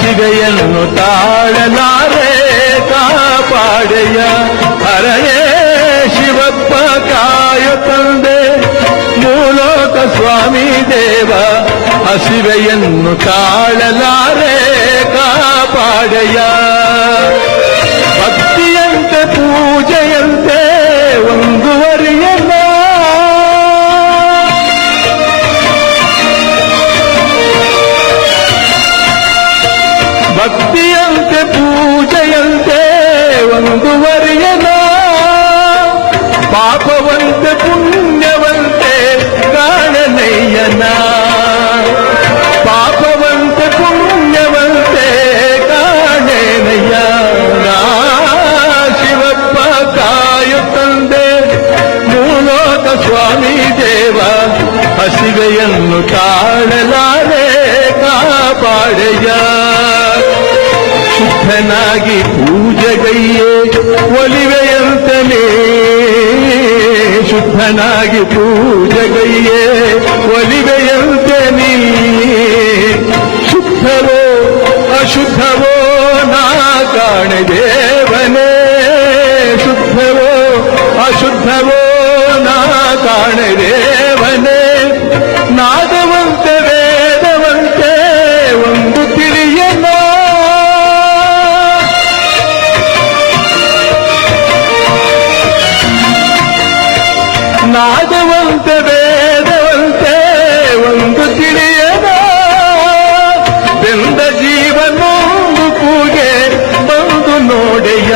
ಹಸಿವೆಯನ್ನು ತಾಳಲಾರೆ ಕಾಪಾಡೆಯ ಹರಯೇ ಶಿವಪ್ಪ ಕಾಯು ತಂದೆ ಮೂಲೋಕ ಸ್ವಾಮಿ ದೇವ ಹಸಿವೆಯನ್ನು ತಾಳಲಾರೆ ಕಾಪಾಡೆಯ ಭಕ್ತಿಯಂತೆ ಪೂಜೆಯಂತೆ ಒಂದುವರಿಯಲ್ಲ ಭಕ್ತಿಯಂತೆ ಪೂಜೆಯಂತೆ ಒಂದುವರಿಯನ ಪಾಪವಂತೆ ಪುಣ್ಯವಂತೆ ಕಾಣನಯ್ಯನ ಪಾಪವಂತೆ ಪುಣ್ಯವಂತೆ ಕಾಣೇನಯ್ಯ ಶಿವಪ್ಪ ಕಾಯು ತಂದೆ ಮೂಲೋಕ ಸ್ವಾಮಿ ದೇವ ಹಸಿವೆಯನ್ನು ತಾಳಲಾರೆ ಕಾಪಾಡೆಯ ಶುದ್ಧನಾಗಿ ಪೂಜೆಗೈಯೇ ಒಲಿವೆಯಂತಲೇ ಶುದ್ಧನಾಗಿ ಪೂಜೆಗೈಯೇ ಒಲಿವೆಯಂತೆ ನೀ ಶುದ್ಧವೋ ಅಶುದ್ಧವೋ ನಾ ಕಾಣೆ ದೇವನೇ ಶುದ್ಧವೋ ಅಶುದ್ಧವೋ ನಾ ಕಾಣೆ ದೇವನೇ ನಾದವಂತೆ ವೇದವಂತೆ ಒಂದು ತಿಳಿಯನ ನಾದವಂತೆ ವೇದವಂತೆ ಒಂದು ತಿಳಿಯದ ಬೆಂದ ಜೀವನೊಂದು ಕೂಗೆ ಬಂದು ನೋಡೆಯ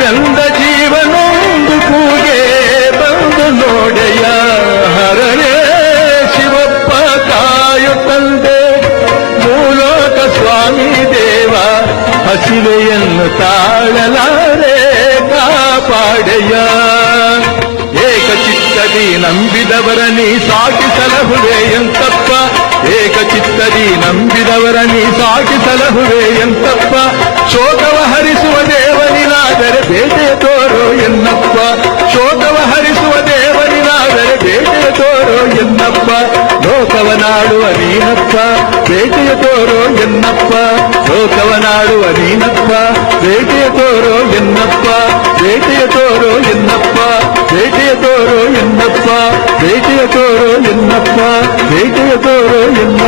ಬೆಂದ ಜೀವನೊಂದು ಕೂಗೆ ಬಂದು ನೋಡೆಯ ಹರಳೇ ಶಿವಪ್ಪ ಕಾಯು ತಂದೆ ಮೂಲೋಕ ಸ್ವಾಮಿ ದೇವ ಹಸಿವೆಯನ್ನು ತಾಳಲಾರೆ ಕಾಪಾಡೆಯ ಏಕಚಿತ್ತದಿ ನಂಬಿದವರ ನೀ ಸಾಕಿ ಸಲಹುವೆ ಎಂತಪ್ಪ ಏಕಚಿತ್ತದಿ ನಂಬಿದವರ ನೀ ಸಾಕಿ ಸಲಹುವೆ ಎಂತಪ್ಪ ಶೋಕವ ಹರಿಸುವ ದೇವನಿನಾದರೆ ಬೇಟೆ ತೋರೋ ಎನ್ನಪ್ಪ ಶೋಕವ ಹರಿಸುವ ದೇವನಿನಾದರೆ ಬೇಟೆ ತೋರೋ ಎನ್ನಪ್ಪ ಲೋಕವನಾಡುವ ನೀನಪ್ಪ ಬೇಟೆಯ ತೋರೋ ಎನ್ನಪ್ಪ ಲೋಕವನಾಡುವ ನೀನಪ್ಪ ಬೇಟೆಯ ತೋರೋ ಎನ್ನಪ್ಪ ಬೇಟೆಯ ತೋರೋ ಎನ್ನಪ್ಪ ಬೇಟೆಯ ತೋರೋ ಎನ್ನಪ್ಪ ಬೇಟೆಯ ತೋರೋ ಎನ್ನಪ್ಪ ಬೇಟೆಯ ತೋರೋ ಎನ್ನಪ್ಪ